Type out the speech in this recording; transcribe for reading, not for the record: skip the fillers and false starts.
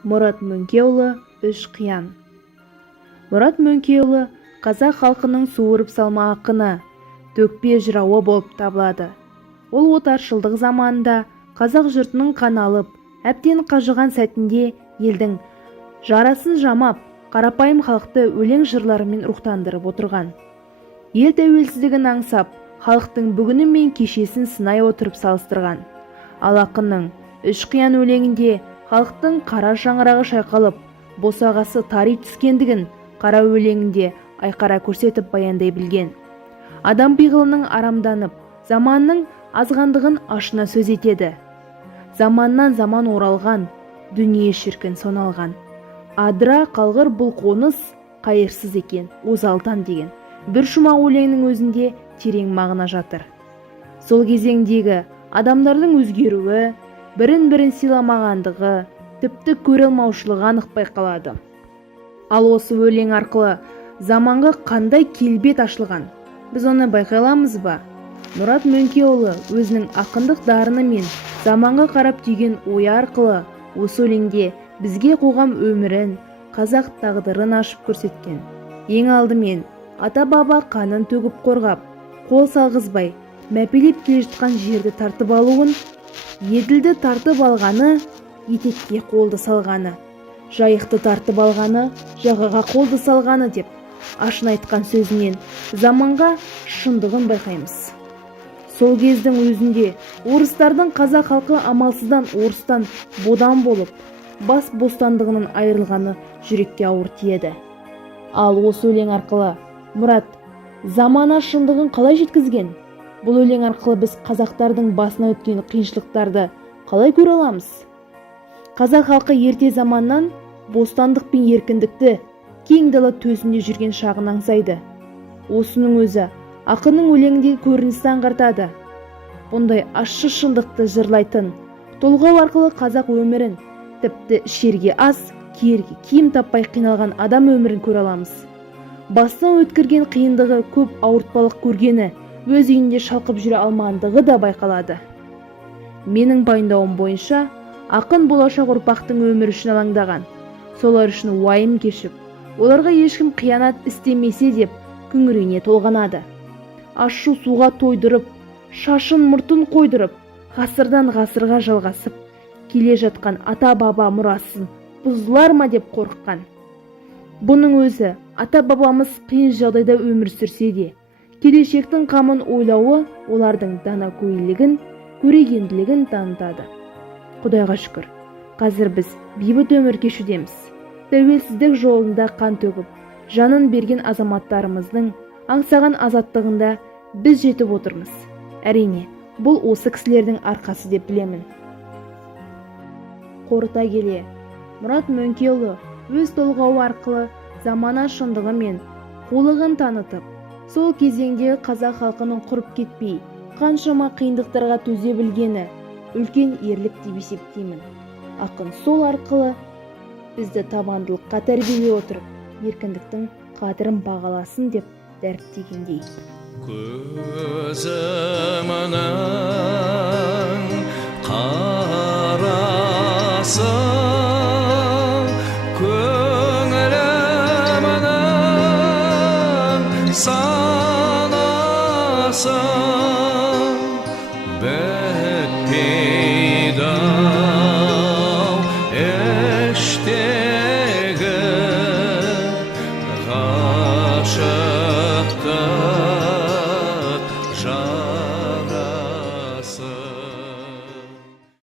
Мұрат Мөңкеұлы «Үш қиян». Мұрат Мөңкеұлы қазақ халқының суырып салма ақыны, төкпе жырауы болып табылады. Ол отаршылдық заманында қазақ жұртының қаналып, әбден қажыған сәтінде елдің жарасын жамап, қарапайым халықты өлең жырларымен рухтандырып отырған. Ел тәуелсіздігін аңсап, халықтың бүгіні мен кешесін сынай отырып салыстырған. Ал ақынның «Үш қиян» өлеңінде халықтың қара шаңырағы шайқалып, босағасы тари түскендігін қара өлеңінде айқара көрсетіп баяндай білген. Адам пиғылының арамданып, заманның азғандығын ашына сөз етеді. Заманнан заман оралған, дүние шіркін соналған. Адыра қалғыр бұл қоныс, қайырсыз екен, озалтан деген бір шумақ өлеңнің өзінде терең мағына жатыр. Сол кезеңдегі адамдардың өзгеруі, бірін-бірін сыйламағандығы, тіпті көре алмаушылығы анық байқалады. Ал осы өлең арқылы заманға қандай келбет ашылған, біз оны байқай аламыз ба? Мұрат Мөңкеұлы өзінің ақындық дарыны мен заманға қарап түйген ойы арқылы осы өлеңде бізге қоғам өмірін, қазақ тағдырын ашып көрсеткен. Ең алдымен ата-баба қанын төгіп қорғап, қол салғызбай, мәпелеп келе жатқан жерді тартып алуын, еділді тартып алғаны, етекке қолды салғаны, жайықты тартып алғаны, жағаға қолды салғаны деп ашына айтқан сөзінен заманға шындығын байқаймыз. Сол кездің өзінде орыстардың қазақ халқы амалсыздан орыстан бодан болып, бас бостандығынан айырылғаны жүрекке ауыр тиеді. Ал осы өлең арқылы Мұрат замана шындығын қалай жеткізген? Бұл өлең арқылы біз қазақтардың басына өткен қиыншылықтарды қалай көре аламыз? Қазақ халқы ерте заманнан бостандық пен еркіндікті кең дала төсінде жүрген шағын аңсайды. Осының өзі ақынның өлеңіндегі көріністі аңғартады. Бұндай ащы шындықты жырлайтын толғау арқылы қазақ өмірін, тіпті ішерге ас, киерге киім таппай қиналған адам өмірін көре аламыз. Бастан өткерген қиындығы көп ауыртпалық көргені, өз үйінде шалқып жүре алмағандығы да байқалады. Менің пайымдауым бойынша, ақын болашақ ұрпақтың өмірі үшін алаңдаған, солар үшін уайым кешіп, оларға ешкім қиянат істемесе деп күңірене толғанады. Ашу суға тойдырып, шашын мұртын қойдырып, ғасырдан ғасырға жалғасып келе жатқан ата-баба мұрасын бұзылар ма деп қорыққан. Бұның өзі ата-бабамыз қиын жағдайда өмір сүрсе де, келешектің қамын ойлауы олардың данакөйлігін, көрегенділігін танытады. Құдайға шүкір, қазір біз бейбіт өмір кешудеміз. Тәуелсіздік жолында қан төгіп, жанын берген азаматтарымыздың аңсаған азаттығында біз жетіп отырмыз. Әрине, бұл осы кісілердің арқасы деп білемін. Қорыта келе, Мұрат Мөңкеұлы өз толғауы арқылы замана шындығы мен қулығын танытып, сол кезеңдегі қазақ халқының құрып кетпей, қаншама қиындықтарға төзе білгені үлкен ерлік деп есептеймін. Ақын сол арқылы бізді табандылыққа тәрбиелей отырып, еркіндіктің қадірін бағаласын деп дәріптегендей. Көзімнің қарасы, көңілімнің санасы,